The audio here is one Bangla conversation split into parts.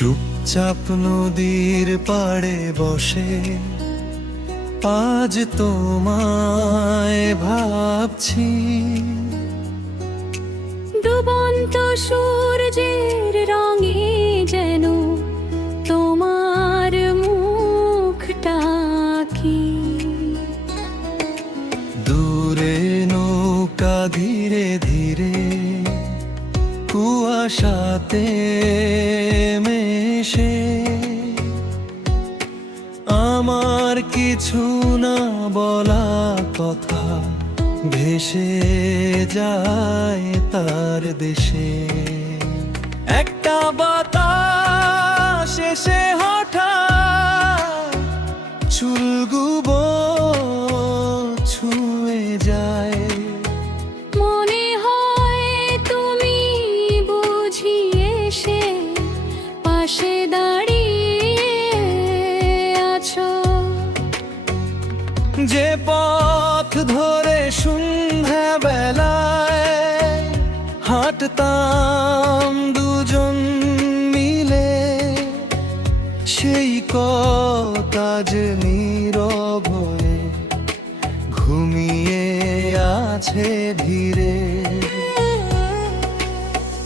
চুপচাপ নদীর পাড়ে বসে আজ তোমায় ভাবছি। ডুবন্ত সূর্যের রঙে যেন তোমার মুখটা কি। দূরে নৌকা ধীরে ধীরে কুয়াশাতে মেশে, আমার কিছু না বলা কথা ভেসে যায় তার দেশে। একটা বাতাস এসে হঠাৎ চুলগুবো ছুঁয়ে যায়। মনে হয় তুমি বুঝি এসে পাশে দাঁড়িয়ে আছো। যে পথ ধরে সন্ধ্যা বেলায় হাঁটতাম দুজন মিলে, সেই কথা আজ নীরব হয়ে ঘুমিয়ে আছে ধীরে।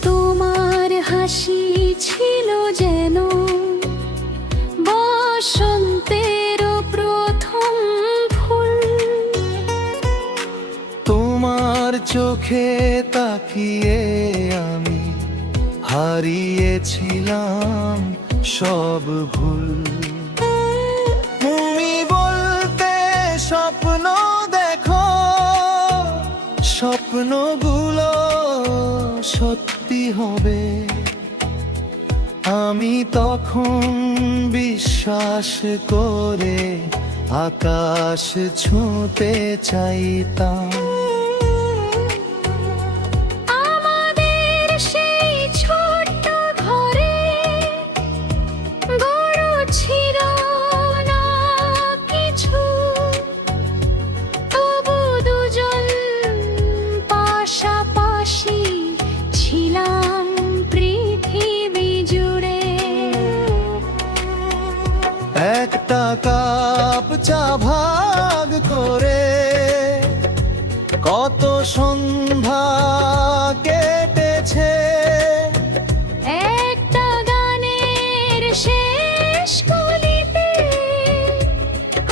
তোমার হাসি ছিল যেন বসন্তের প্রথম ফুল। তোমার চোখে তাকিয়ে আমি হারিয়েছিলাম সব ভুল। তুমি বলতে স্বপ্ন দেখো, স্বপ্নগুলো সত্যি হবে। আমি তখন বিশ্বাস করে আকাশ ছুঁতে চাইতাম। আমাদের সেই ছোট্ট ঘরে গরু ছিল না কিছু, তবু দুজন পাশাপাশি ছিলাম পৃথিবী জুড়ে। একটা কাপ চা ভাগ করে কত সন্ধ্যা কেটেছে। একটা গানের শেষ কলিতে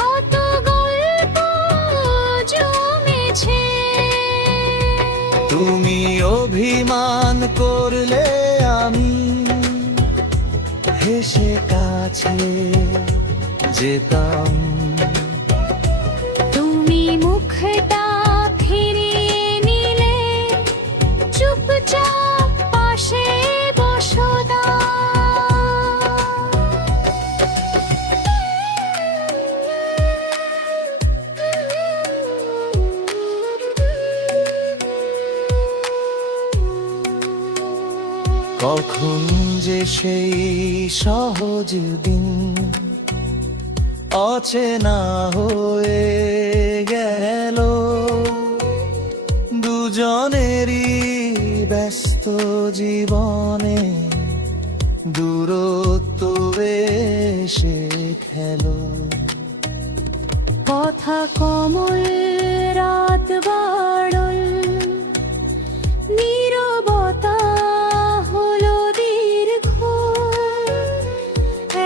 কত গল্প জমেছে। তুমি অভিমান করলে আমি হেসে কাছে যেতাম। তুমি মুখটা ফিরিয়ে নিলে চুপচাপ পাশে কখন যে সেই সহজ দিন অচেনা হয়ে গেল, দুজনেরই ব্যস্ত জীবনে দূরত্ব এসে খেলো। কথা কমল রাত বাড়ল, নীরবতা হলো দীর্ঘ।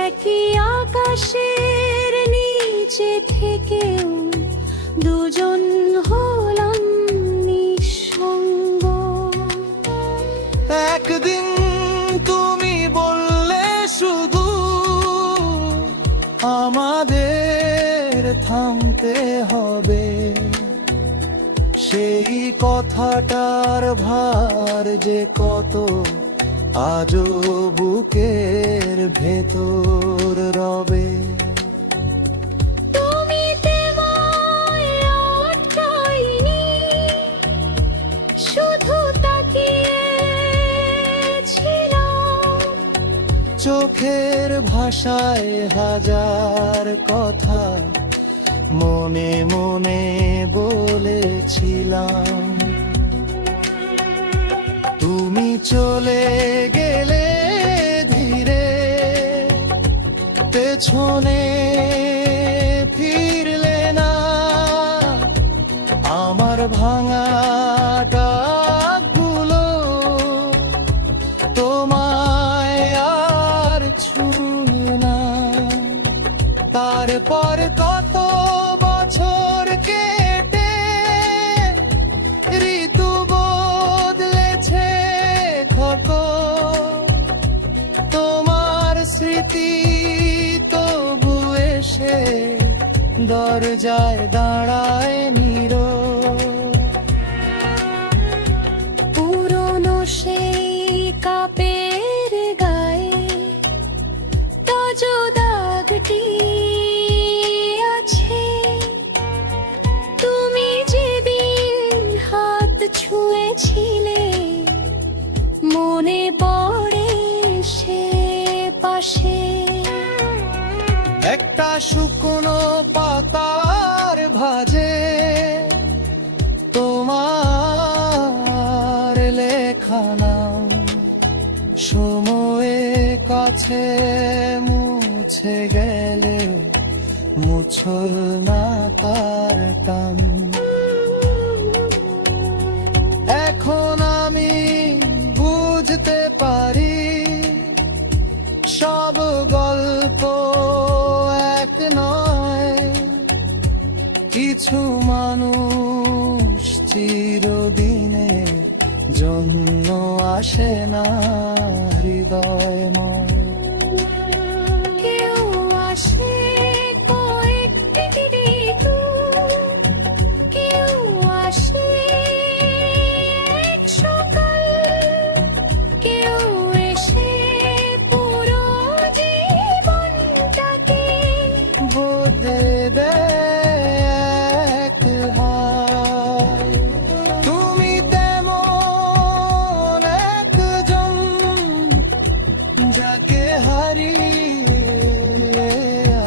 একই আকাশের নিচে থেকেও দুজন হলাম নিঃসঙ্গ। একদিন তুমি বললে শুধু আমাদের থামতে হবে। সেই কথাটার ভার যে কত আজও বুকের ভেতর রবে। তুমি তেমন আটকাইনি, শুধু তাকিয়েছিলাম। চোখের ভাষায় হাজার কথা মনে মনে বলেছিলাম। তুমি চলে গেলে ধীরে পেছনে ফিরলে না, আমার ভাঙা ডাকগুলো তোমায় আর ছুঁয়ে না। তারপর কত বছর কেটে ঋতু বদলেছে খোকো, তোমার স্মৃতি তবু এসে দরজায় দাঁড়ায় নীরব। পুরনো সেই কাপের গায়ে তাজা দাগটি আছে, তুমি যেদিন হাত ছুঁয়েছিলে মনে পড়ে সে পাশে। একটা শুকনো পাতার ভাঁজে তোমার লেখা নাম সময়ে কাছে মুছে গেলে মুছল না তার টান। এখন আমি বুঝতে পারি সব গল্প এক নয়, কিছু মানুষ চিরদিনের জন্য আসে না হৃদয়ময়। কেউ আসে কয়েকটি ঋতু, কেউ আসে এক সকাল, কেউ এসে পুরো জীবনটাকে বদলে দেয় এক হায়। তুমি তেমন একজন যাকে হারিয়ে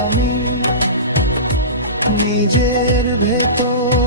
আমি নিজের ভেতর